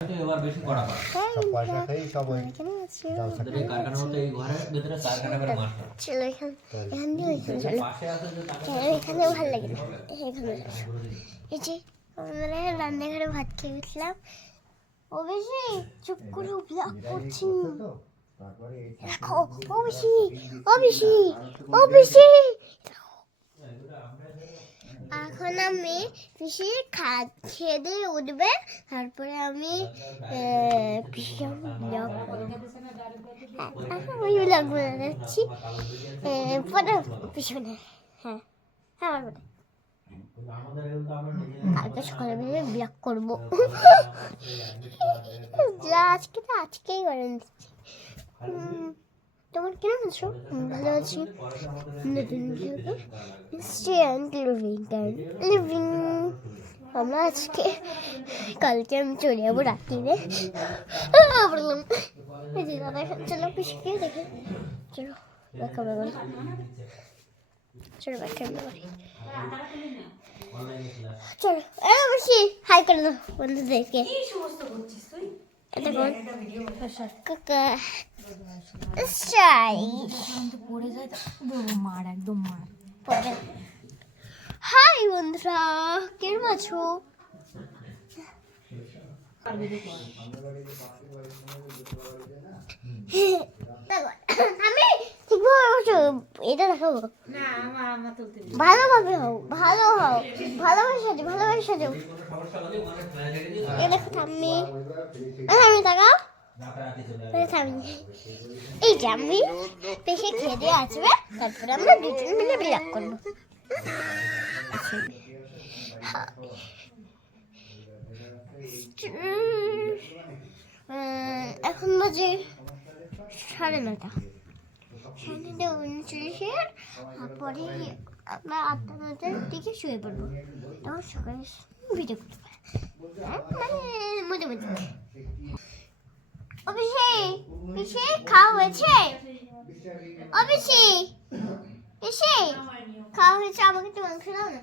তো এবার বেশি করা হয়। সব পয়সা খেয়েই সব ওই এখানে আছে এই কারখানার মতো এই ঘরের ভিতরে কারখানা করে মাছ চলো এখান এখান দিয়ে ওইখানে চলো। পাশে আছে যে তাকে এখানেও ভালো লাগে এখানে এই যে আমরা রান্নাঘরে ভাত খেয়ে গেছিলাম ও বেশি চুপ করে ব্লগ করছি। দেখো ও বেশি ও বেশি ও বেশি এখন আমি পিসি খেয়ে দিয়ে উঠবে, তারপরে আমি পিসি ব্লগ ওই ব্লগ বানাচ্ছি। পরে পিছনে হ্যাঁ হ্যাঁ আমার কালকে সকালে বেরিয়ে ব্লগ করব। আজকে তো আজকেই করে দিচ্ছি। তোমার কেমন আছো? ভালো আছি। নতুন লিভিং টাইম লিভিং আমরা আজকে, কালকে আমি চলে যাব রাত্রিরে। বললাম, এই যে চলো পিসিকে দেখে? চলো, দেখা করি চলো চলো, এ হাই করে দাও বন্ধুদেরকে। এটা কোন কাকা চাই পড়ে যায় মার একদম মার হাই বন্ধুরা কেমন আছো আমি বসো এটা দেখাবো ভালোভাবে হও ভালো হও মানে থাম্মি থাম্মি এই যে আমি পেশে খেয়ে দিয়ে আসবে তারপরে আমরা দুজন মিলে বিলাপ করব এখন বাজে সাড়ে নটা নটা উনচল্লিশের পরে আমরা আটটা নটার দিকে শুয়ে পড়ব। তখন সকালে ভিডিও করতে হ্যাঁ, মানে মোটামুটি অফিসে পিসে খাওয়া হয়েছে? অফিসে এসে খাওয়া হয়েছে? আমাকে একটু মাংস দাও না।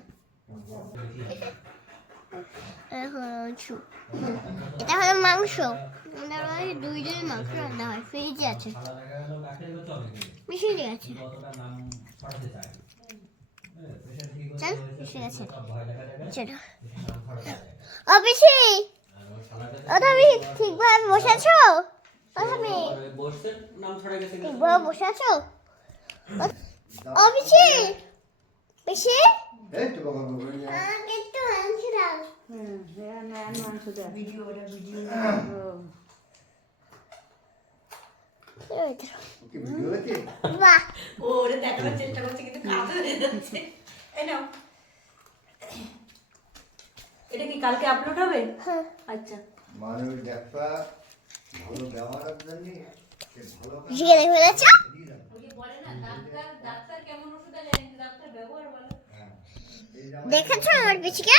এটা হলো মাংস। বাড়ি মাংস রান্না হয়। ফ্রিজে আছে। চল হয়েছে, গেছে চলো ও তুমি ঠিকভাবে বসে আছো গেছে কিন্তু ঠিকভাবে বসে আছো অফিসে বেশি আমাকে একটু মাংস দাও ভিডিও ওরে দেখানোর চেষ্টা করছে কিন্তু কাজ হয়ে যাচ্ছে নাও এটা কি কালকে আপলোড হবে? হ্যাঁ আচ্ছা মানুষ দেখা ভালো ব্যবহারের জন্য দেখেছ আমার পিছিকে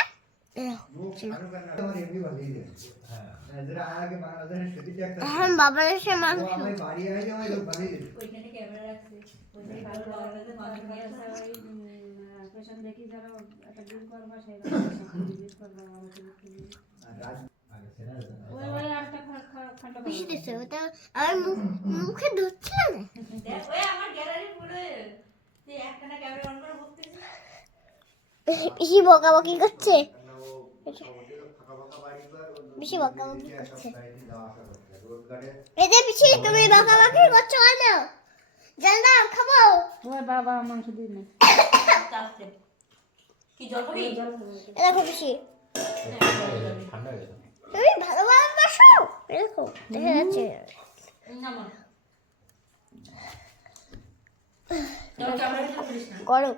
মুখ মানুষ আর না, আমার এমনি ভালোই যায়। হ্যাঁ, যেটা আগে বাংলাদেশের সেদিকে একটা হ্যাঁ বাবার এসে মাংস মুখ মুখে ধরছিল না বকাবকি করছে বেশি বকাবকি করছে। এদের পিছিয়ে তুমি বকাবকি করছ কেন? জল দাও খাব। ওই বাবা মাংস দিন কি জল খাবি? বেশি তুমি ভালোভাবে বসো? এরকম দেখা যাচ্ছে। গরম।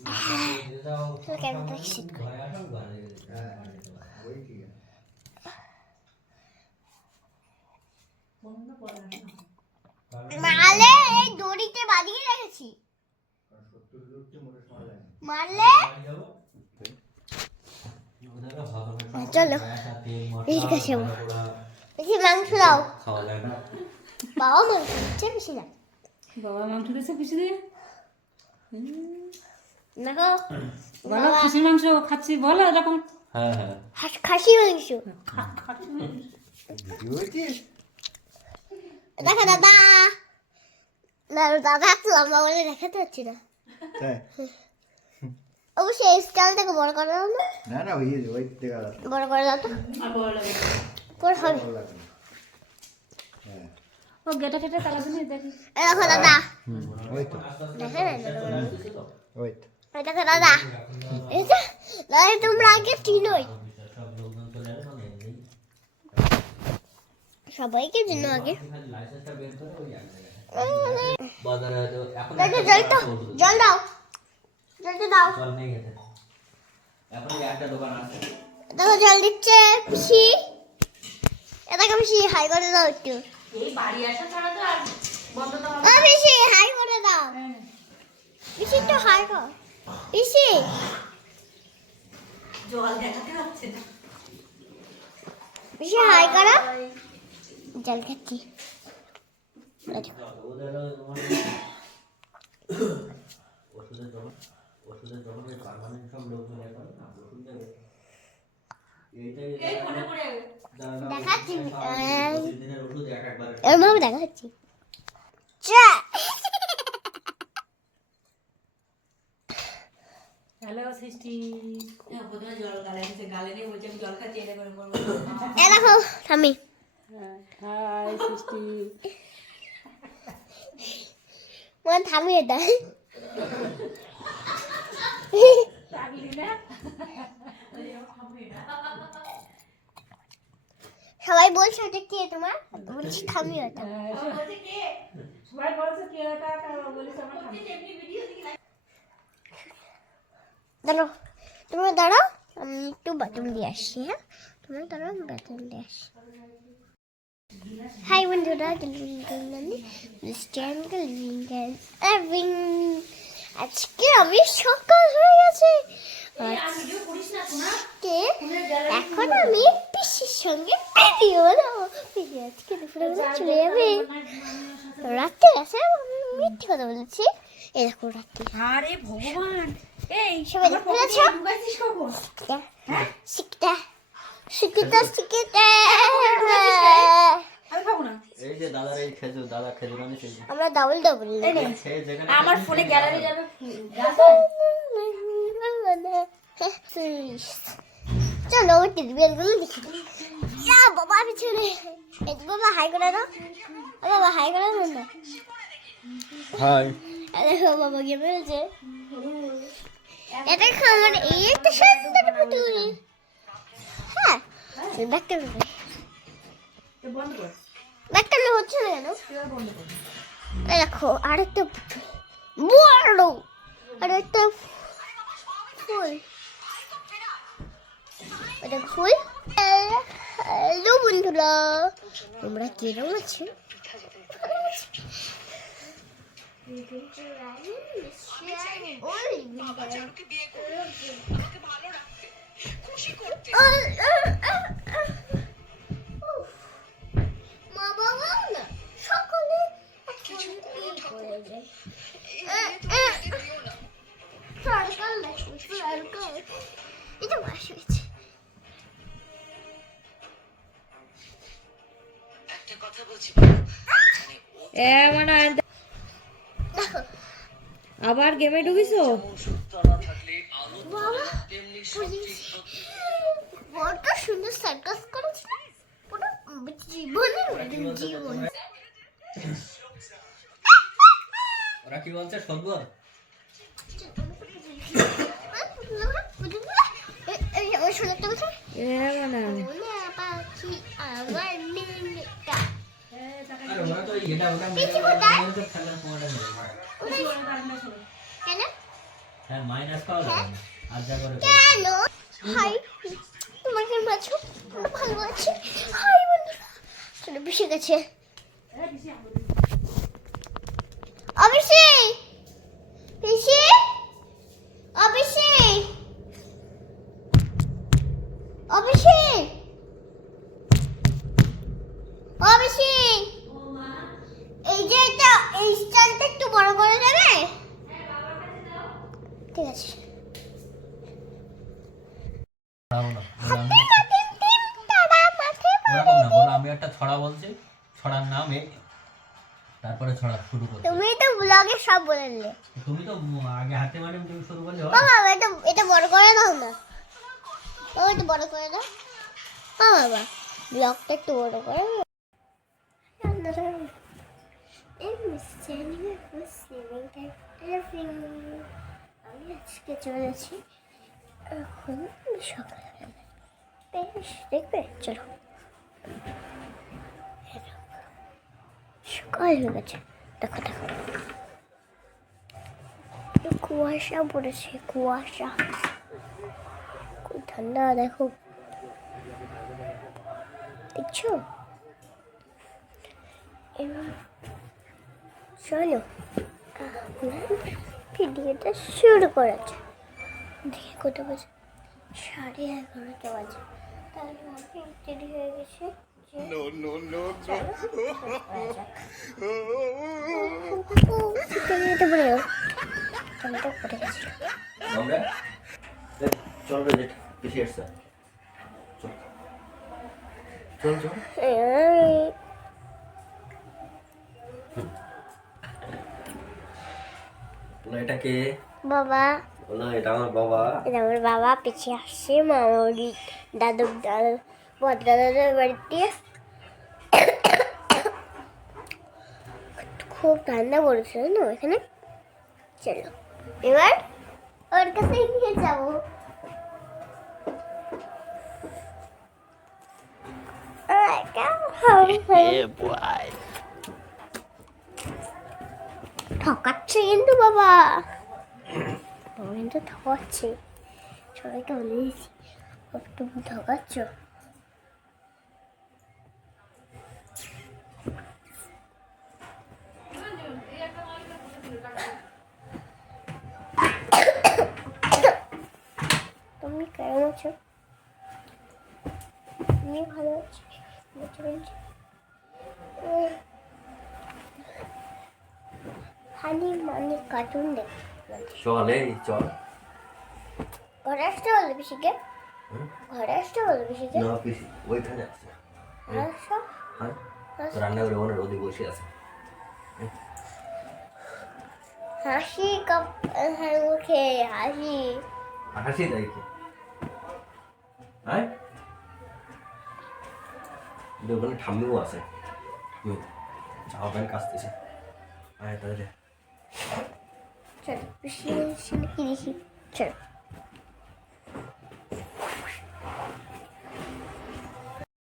হ্যাঁ মারলে এই দড়িতে বাঁধিয়ে রেখেছি। মারলে সময় চলো। ভাজা পোড়া বেশি মাংস দাও। বাবা মাংস দিচ্ছে বেশি না। বাবা মাংস দিয়েছে পিছিয়ে দিয়ে? দেখো বলো খাসির মাংস খাচ্ছি বলো এরকম। হ্যাঁ হ্যাঁ। খাসি মাংস। দেখো দাদা। দাদা একটু লম্বা বলে দেখাতে পারছি না। হ্যাঁ। অবশ্যই এই স্টাইল থেকে বড় করে দাও না। না না ওই ওই দেখা বড় করে দাও তো। করে হবে। হ্যাঁ। ও গেটে ফেটে তালা দিনে দেখি। দেখো দাদা। ওই তো। দেখে না ওই তো। দেখো দাদা। দাদা, তোমরা আগে চিনোই সবাইকে চিনো আগে। জল দাও দাও। জল আছে দেখো জল দিচ্ছে পিসি। এ দেখো পিসি, হাই করে দাও একটু। পিসি, হাই করে দাও। পিসি, একটু হাই কর। পিসি জল দেখাতে না। পিসি হাই করো। জল খাচ্ছি। ওষুধের দোকান ওষুধের পার্মানেন্ট সব লোকজন না দেখাচ্ছি। খাওয়াবে, পঁচিশ হ্যালো সৃষ্টি। হ্যাঁ, প্রথমে জল গালে নিচে গালে নিয়ে বলছে আমি জল খাচ্ছি এটা করে বলব এ দেখো স্বামী হাই সৃষ্টি। মন থামিয়ে দেয় রাগলি না সবাই বলছে ওটা কে তোমার? বলছি থামিয়ে ওটা বলছে কে? সবাই বলছে কি ওটা ওটা বলিস আমার ভিডিও দেখি দাঁড়াও, আমি একটু বাথরুম দিয়ে আসছি হ্যাঁ? তোমরা দাঁড়াও, আমি বাথরুম দিয়ে আসছি। হাই বন্ধুরা আজকে আমি সকাল হয়ে গেছে। আজকে এখন আমি পিসির সঙ্গে ভিডিও আজকে দুপুরে চলে যাবে। রাত্রে গেছে আমি মিথ্যে কথা বলছি। এই দেখো রাত্রে। আরে ভগবান! এই সবাই আমার দেখে পকেটে গেছো? ঢুকাইছিস কখন? শিখতে শিখতে শিখতে আমি খাব না। এই যে দাদার এই খেজুর দাদা খেজুর আনে আমরা ডাবল ডাবল আমার ফোনে গ্যালারি যাবে। চলো ওই টিভিএল দেখি যা বাবা পিছনে এই বাবা হাই করে দাও। বাবা হাই করে দাও না। হাই দেখো বাবা গেমে বলছে। এটা দেখো আমার এই একটা সুন্দর পুতুল? হ্যাঁ ব্যাগটা বন্ধ কর। ব্যাগটা হচ্ছে না কেন? দেখো আরেকটা বড় আরেকটা ফুল। এটা ফুল? হ্যালো বন্ধুরা তোমরা কিরম আছো? এটা মাস হয়েছে এ মানে দেখো আবার গেমে ঢুকিছো বাবা পুলিশ। সুন্দর সার্কাস করেছে পুরো জীবনের জীবন। ওরা কি বলছে সর্বর কোথায়? খেলার সময়টা কেন? হ্যাঁ মাইনাস পাওয়া যাবে আর যা করে কেন? হাই তোমার কেমন আছো ভালো আছি। হাই বন্ধুরা। চলো বেশি গেছে। অবশ্যই অবশ্যই এই স্ট্যান্ডটা একটু বড় করে দেবে? ঠিক আছে। তুমি তো ব্লগে সব বলে দিলে। এটা বড় করে দাও না। ও বড় করে দাও। বাবা ব্লগটা একটু বড় করে দাও। আমি আজকে চলেছি এখন সকালবেলা বেশ দেখবে, চলো। সকাল হয়ে গেছে। দেখো দেখো। কুয়াশা পড়েছে, কুয়াশা। ঠান্ডা, দেখো। দেখছ? এবার চলো ভিডিওটা শুরু করা যাক দেখে কত বাজে সাড়ে এগারোটা বাজে তাহলে অনেক দেরি হয়ে গেছে রে বেশি আসছে চল চল চল এই, বলো এটা কে? বাবা। বলো এটা আমার বাবা। এটা আমার বাবা পিছিয়ে আসছে মামারি দাদু দাদু বদ্রা দাদার বাড়িতে। খুব ঠান্ডা পড়েছে না এখানে? চলো এবার ওর কাছে নিয়ে যাব। ঠকাচ্ছে কিন্তু বাবা। বাবা কিন্তু ঠকাচ্ছে। সবাইকে বলে দিয়েছি তুমি ঠকাচ্ছ? তুমি কেমন আছো? আমি ভালো আছি? বলছি মানে কার্টুন দেখ চল চল। ঘরে আসতে বলবে পিসিকে ঘরে আসতে বলবে পিসিকে না পিসি ওইখানে আছে আসো। হ্যাঁ? আসো। রান্নাঘরে ওখানে রোদে বসে আছে। হাসি কাপ হ্যাঁ মুখে হাসি। হাসি কি? হ্যাঁ? ওখানে ঠাম্মিও আছে। হুম জামা প্যান্ট কাচতেছে হ্যাঁ তাহলে। চলো পিসি কি দেখি চলো